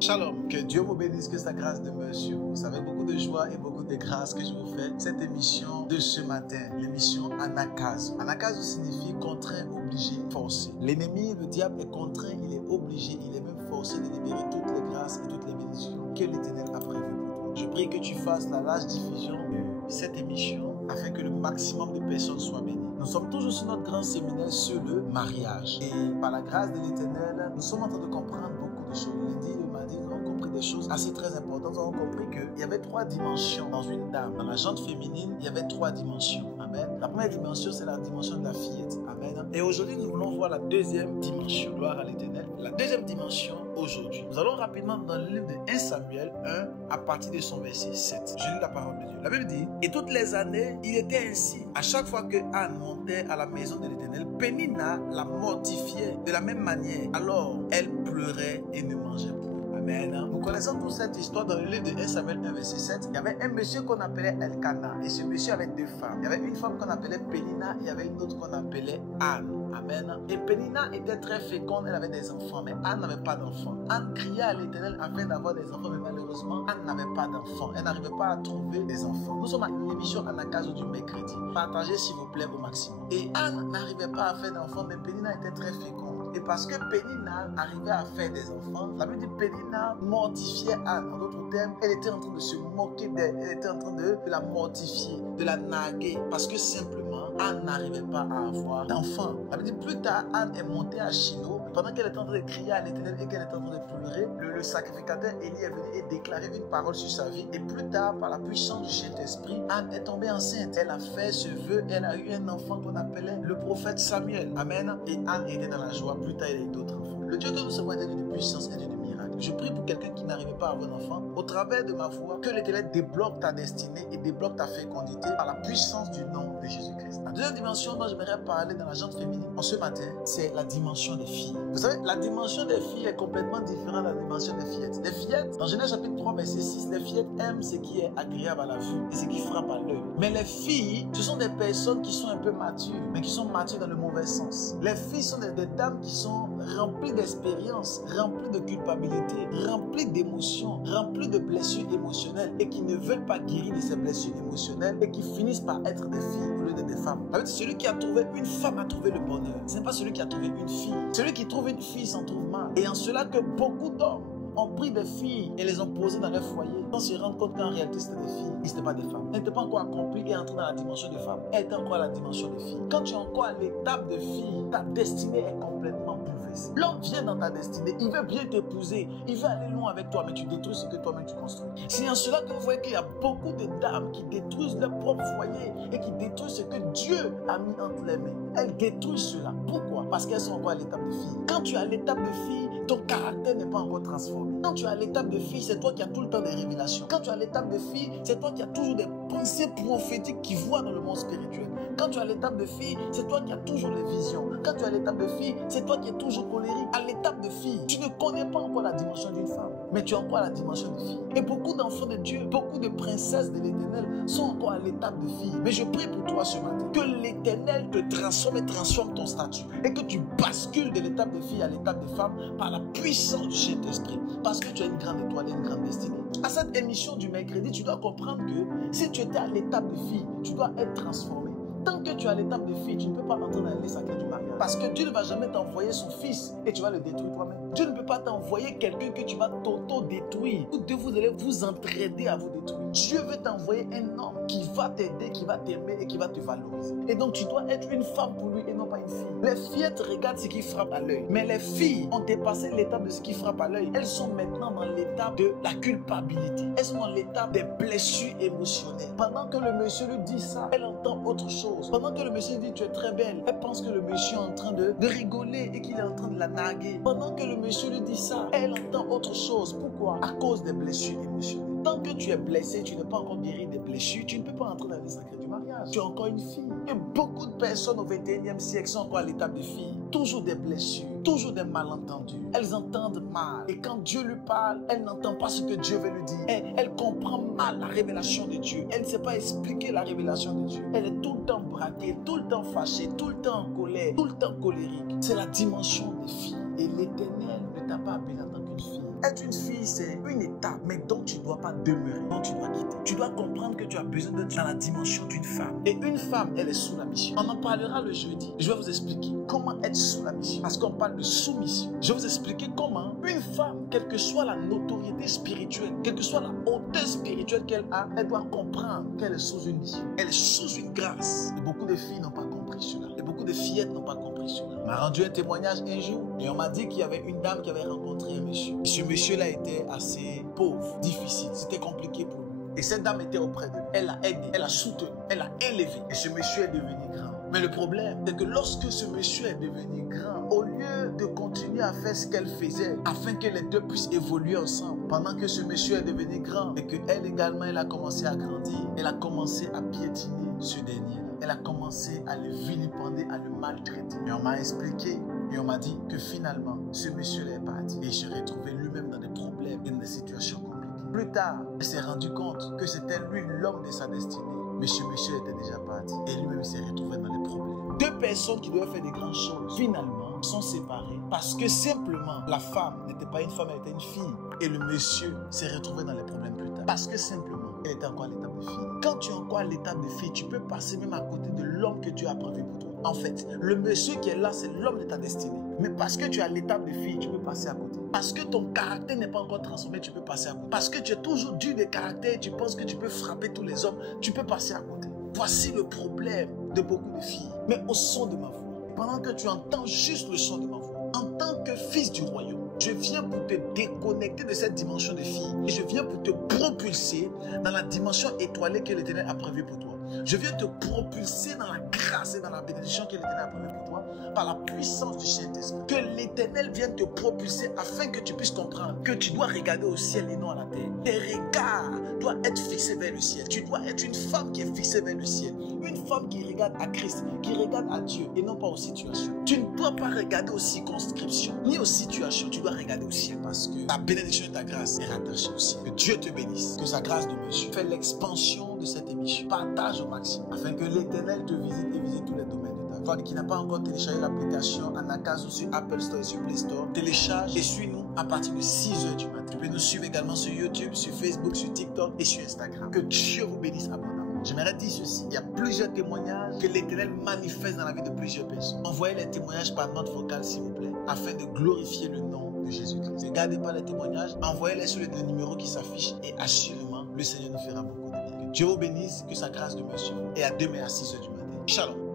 Shalom, que Dieu vous bénisse, que sa grâce demeure sur vous. C'est avec beaucoup de joie et beaucoup de grâce que je vous fais cette émission de ce matin, l'émission Anakazo. Anakazo signifie contraint, obligé, forcé. L'ennemi, le diable, est contraint, il est obligé, il est même forcé de libérer toutes les grâces et toutes les bénédictions que l'Éternel a prévues pour toi. Je prie que tu fasses la large diffusion de cette émission afin que le maximum de personnes soient bénies. Nous sommes toujours sur notre grand séminaire sur le mariage. Et par la grâce de l'Éternel, nous sommes en train de comprendre beaucoup de choses. Lundi, le mardi, nous avons compris des choses assez très importantes. Nous avons compris qu'il y avait 3 dimensions dans une dame. Dans la jante féminine, il y avait 3 dimensions. Amen. La première dimension, c'est la dimension de la fillette. Amen. Et aujourd'hui, nous voulons voir la deuxième dimension. Gloire à l'Éternel. La deuxième dimension, aujourd'hui. Nous allons rapidement dans le livre de 1 Samuel 1 à partir de son verset 7. Je lis la parole de Dieu. La Bible dit, et toutes les années, il était ainsi. À chaque fois que Anne montait à la maison de l'Éternel, Pénina la mortifiait de la même manière. Alors, elle pleurait et ne mangeait pas. Amen. Nous connaissons toute cette histoire dans le livre de 1 Samuel 1 verset 7. Il y avait un monsieur qu'on appelait Elkanah. Et ce monsieur avait 2 femmes. Il y avait une femme qu'on appelait Pénina et il y avait une autre qu'on appelait Anne. Amen. Et Pénina était très féconde, elle avait des enfants, mais Anne n'avait pas d'enfants. Anne criait à l'Éternel afin d'avoir des enfants, mais malheureusement, Anne n'avait pas d'enfants. Elle n'arrivait pas à trouver des enfants. Nous sommes à l'émission Anakazo du mercredi. Partagez s'il vous plaît au maximum. Et Anne n'arrivait pas à faire d'enfants, mais Pénina était très féconde. Et parce que Pénina arrivait à faire des enfants, la Bible dit Pénina mortifiait Anne. En d'autres termes, elle était en train de se moquer d'elle. Elle était en train de la mortifier, de la narguer. Parce que simplement, Anne n'arrivait pas à avoir d'enfants. La Bible dit plus tard, Anne est montée à Shiloh. Pendant qu'elle était en train de crier à l'Éternel et qu'elle était en train de pleurer, le sacrificateur Élie est venu et déclaré une parole sur sa vie. Et plus tard, par la puissance du Saint-Esprit, Anne est tombée enceinte. Elle a fait ce vœu. Elle a eu un enfant qu'on appelait le prophète Samuel. Amen. Et Anne était dans la joie. Plus tard, elle a eu d'autres enfants. Le Dieu que nous servons est un Dieu de puissance, un Dieu de miracle. Je prie pour quelqu'un qui n'arrivait pas à avoir d'enfant, au travers de ma foi, que l'Éternel débloque ta destinée et débloque ta fécondité par la puissance du nom de Jésus-Christ. La deuxième dimension dont j'aimerais parler dans la jante féminine en ce matin, c'est la dimension des filles. Vous savez, la dimension des filles est complètement différente de la dimension des fillettes. Les fillettes, dans Genèse chapitre 3, verset 6, les fillettes aiment ce qui est agréable à la vue et ce qui frappe à l'œil. Mais les filles, ce sont des personnes qui sont un peu matures, mais qui sont matures dans le mauvais sens. Les filles sont des dames qui sont remplies d'expérience, remplies de culpabilité, remplies d'émotions, remplies de blessures émotionnelles et qui ne veulent pas guérir de ces blessures émotionnelles et qui finissent par être des filles au lieu d'être des femmes. En fait, celui qui a trouvé une femme a trouvé le bonheur. Ce n'est pas celui qui a trouvé une fille. Celui qui trouve une fille s'en trouve mal. Et en cela que beaucoup d'hommes ont pris des filles et les ont posées dans leur foyer sans se rendre compte qu'en réalité c'était des filles, et c'était pas des femmes. Elles n'étaient pas encore accomplies et entrées dans la dimension de femme. Elles étaient encore à la dimension de fille. Quand tu es encore à l'étape de fille, ta destinée est complètement bouleversée. L'homme vient dans ta destinée, il veut bien t'épouser, il veut aller loin avec toi, mais tu détruis ce que toi-même tu construis. C'est en cela que vous voyez qu'il y a beaucoup de dames qui détruisent leur propre foyer et qui détruisent ce que Dieu a mis entre les mains. Elles détruisent cela. Pourquoi? Parce qu'elles sont encore à l'étape de fille. Quand tu es à l'étape de fille, ton caractère n'est pas encore transformé. Quand tu es à l'étape de fille, c'est toi qui as tout le temps des révélations. Quand tu es à l'étape de fille, c'est toi qui as toujours des pensées prophétiques qui voient dans le monde spirituel. Quand tu es à l'étape de fille, c'est toi qui as toujours les visions. Quand tu es à l'étape de fille, c'est toi qui es toujours colérique. À l'étape de fille, tu ne connais pas encore la dimension d'une femme, mais tu es encore à la dimension de fille. Et beaucoup d'enfants de Dieu, beaucoup de princesses de l'Éternel sont encore à l'étape de fille. Mais je prie pour toi ce matin, que l'Éternel te transforme et transforme ton statut. Et que tu bascules de l'étape de fille à l'étape de femme par la puissance du Saint-Esprit. Parce que tu as une grande étoile et une grande destinée. À cette émission du mercredi, tu dois comprendre que si tu étais à l'étape de fille, tu dois être transformé. Tant que tu es à l'étape de fille, tu ne peux pas entrer dans les sacrés du mariage. Parce que Dieu ne va jamais t'envoyer son fils et tu vas le détruire toi-même. Dieu ne peut pas t'envoyer quelqu'un que tu vas t'auto-détruire. Vous allez vous entraider à vous détruire. Dieu veut t'envoyer un homme qui va t'aider, qui va t'aimer et qui va te valoriser. Et donc tu dois être une femme pour lui et non pas une fille. Les fillettes regardent ce qui frappe à l'œil. Mais les filles ont dépassé l'étape de ce qui frappe à l'œil. Elles sont maintenant dans l'étape de la culpabilité. Elles sont dans l'étape des blessures émotionnelles. Pendant que le monsieur lui dit ça, elle entend autre chose. Pendant que le monsieur dit tu es très belle, elle pense que le monsieur est en train de rigoler et qu'il est en train de la narguer. Pendant que le monsieur lui dit ça, elle entend autre chose. Pourquoi? À cause des blessures émotionnelles. Tant que tu es blessé, tu n'es pas encore guéri des blessures, tu ne peux pas entrer dans les sacrés du mariage. Tu es encore une fille. Et beaucoup de personnes au 21e siècle sont encore à l'étape de fille. Toujours des blessures, toujours des malentendus. Elles entendent mal. Et quand Dieu lui parle, elle n'entend pas ce que Dieu veut lui dire. Elle comprend mal la révélation de Dieu. Elle ne sait pas expliquer la révélation de Dieu. Elle est tout le temps braquée, tout le temps fâchée, tout le temps en colère, tout le temps colérique. C'est la dimension des filles. Et l'Éternel ne t'a pas appelé en tant qu'une fille. Être une fille, c'est une étape, mais dont tu ne dois pas demeurer, dont tu dois quitter. Tu dois comprendre que tu as besoin d'être dans la dimension d'une femme. Et une femme, elle est sous la mission. On en parlera le jeudi. Je vais vous expliquer comment être sous la mission. Parce qu'on parle de soumission. Je vais vous expliquer comment une femme, quelle que soit la notoriété spirituelle, quelle que soit la hauteur spirituelle qu'elle a, elle doit comprendre qu'elle est sous une mission. Elle est sous une grâce. Et beaucoup de filles n'ont pas compris cela. Et beaucoup de fillettes n'ont pas compris cela. On m'a rendu un témoignage un jour et on m'a dit qu'il y avait une dame qui avait rencontré un monsieur. Et ce monsieur-là était assez pauvre, difficile. C'était compliqué pour lui. Et cette dame était auprès de lui. Elle l'a aidé, elle l'a soutenu, elle l'a élevé. Et ce monsieur est devenu grand. Mais le problème, c'est que lorsque ce monsieur est devenu grand, au lieu de continuer à faire ce qu'elle faisait, afin que les deux puissent évoluer ensemble, pendant que ce monsieur est devenu grand, et qu'elle également, elle a commencé à grandir, elle a commencé à piétiner ce dernier. Elle a commencé à le vilipender, à le maltraiter. Et on m'a expliqué, et on m'a dit que finalement, ce monsieur-là est parti. Et il s'est retrouvé lui-même dans des problèmes et dans des situations compliquées. Plus tard, elle s'est rendu compte que c'était lui l'homme de sa destinée. Mais ce monsieur était déjà parti. Et lui-même s'est retrouvé dans des problèmes. Deux personnes qui devaient faire des grandes choses, finalement, sont séparées. Parce que simplement, la femme n'était pas une femme, elle était une fille. Et le monsieur s'est retrouvé dans les problèmes plus tard. Parce que simplement, elle était encore à l'étape de fille. Quand tu es encore à l'étape de fille, tu peux passer même à côté de l'homme que Dieu a prévu pour toi. En fait, le monsieur qui est là, c'est l'homme de ta destinée. Mais parce que tu es à l'étape de fille, tu peux passer à côté. Parce que ton caractère n'est pas encore transformé, tu peux passer à côté. Parce que tu es toujours dur de caractère et tu penses que tu peux frapper tous les hommes, tu peux passer à côté. Voici le problème de beaucoup de filles. Mais au son de ma voix, pendant que tu entends juste le son de ma voix, en tant que fils du royaume, je viens pour te déconnecter de cette dimension de fille et je viens pour te propulser dans la dimension étoilée que l'Éternel a prévue pour toi. Je viens te propulser dans la grâce et dans la bénédiction que l'Éternel a prévue pour toi par la puissance du Saint-Esprit. Que l'Éternel vienne te propulser afin que tu puisses comprendre que tu dois regarder au ciel et non à la terre. Tes regards doivent être fixés vers le ciel. Tu dois être une femme qui est fixée vers le ciel. Une femme qui regarde à Christ, qui regarde à Dieu et non pas aux situations. Tu ne dois pas regarder aux circonscriptions ni aux situations. Tu dois regarder au ciel parce que ta bénédiction et ta grâce est rattachée au ciel. Que Dieu te bénisse. Que sa grâce demeure. Fais l'expansion de cette émission. Partage au maximum afin que l'Éternel te visite et visite tous les domaines de ta vie. Toi qui n'as pas encore téléchargé l'application Anakazo sur Apple Store et sur Play Store, télécharge et suis-nous à partir de 6 h du matin. Tu peux nous suivre également sur YouTube, sur Facebook, sur TikTok et sur Instagram. Que Dieu vous bénisse abondamment. J'aimerais dire ceci, il y a plusieurs témoignages que l'Éternel manifeste dans la vie de plusieurs personnes. Envoyez les témoignages par note vocale s'il vous plaît, afin de glorifier le nom de Jésus-Christ. Ne gardez pas les témoignages, envoyez-les sur le numéro qui s'affiche et assurément, le Seigneur nous fera beaucoup de bien. Que Dieu vous bénisse, que sa grâce demeure sur vous et à demain à 6 h du matin. Shalom.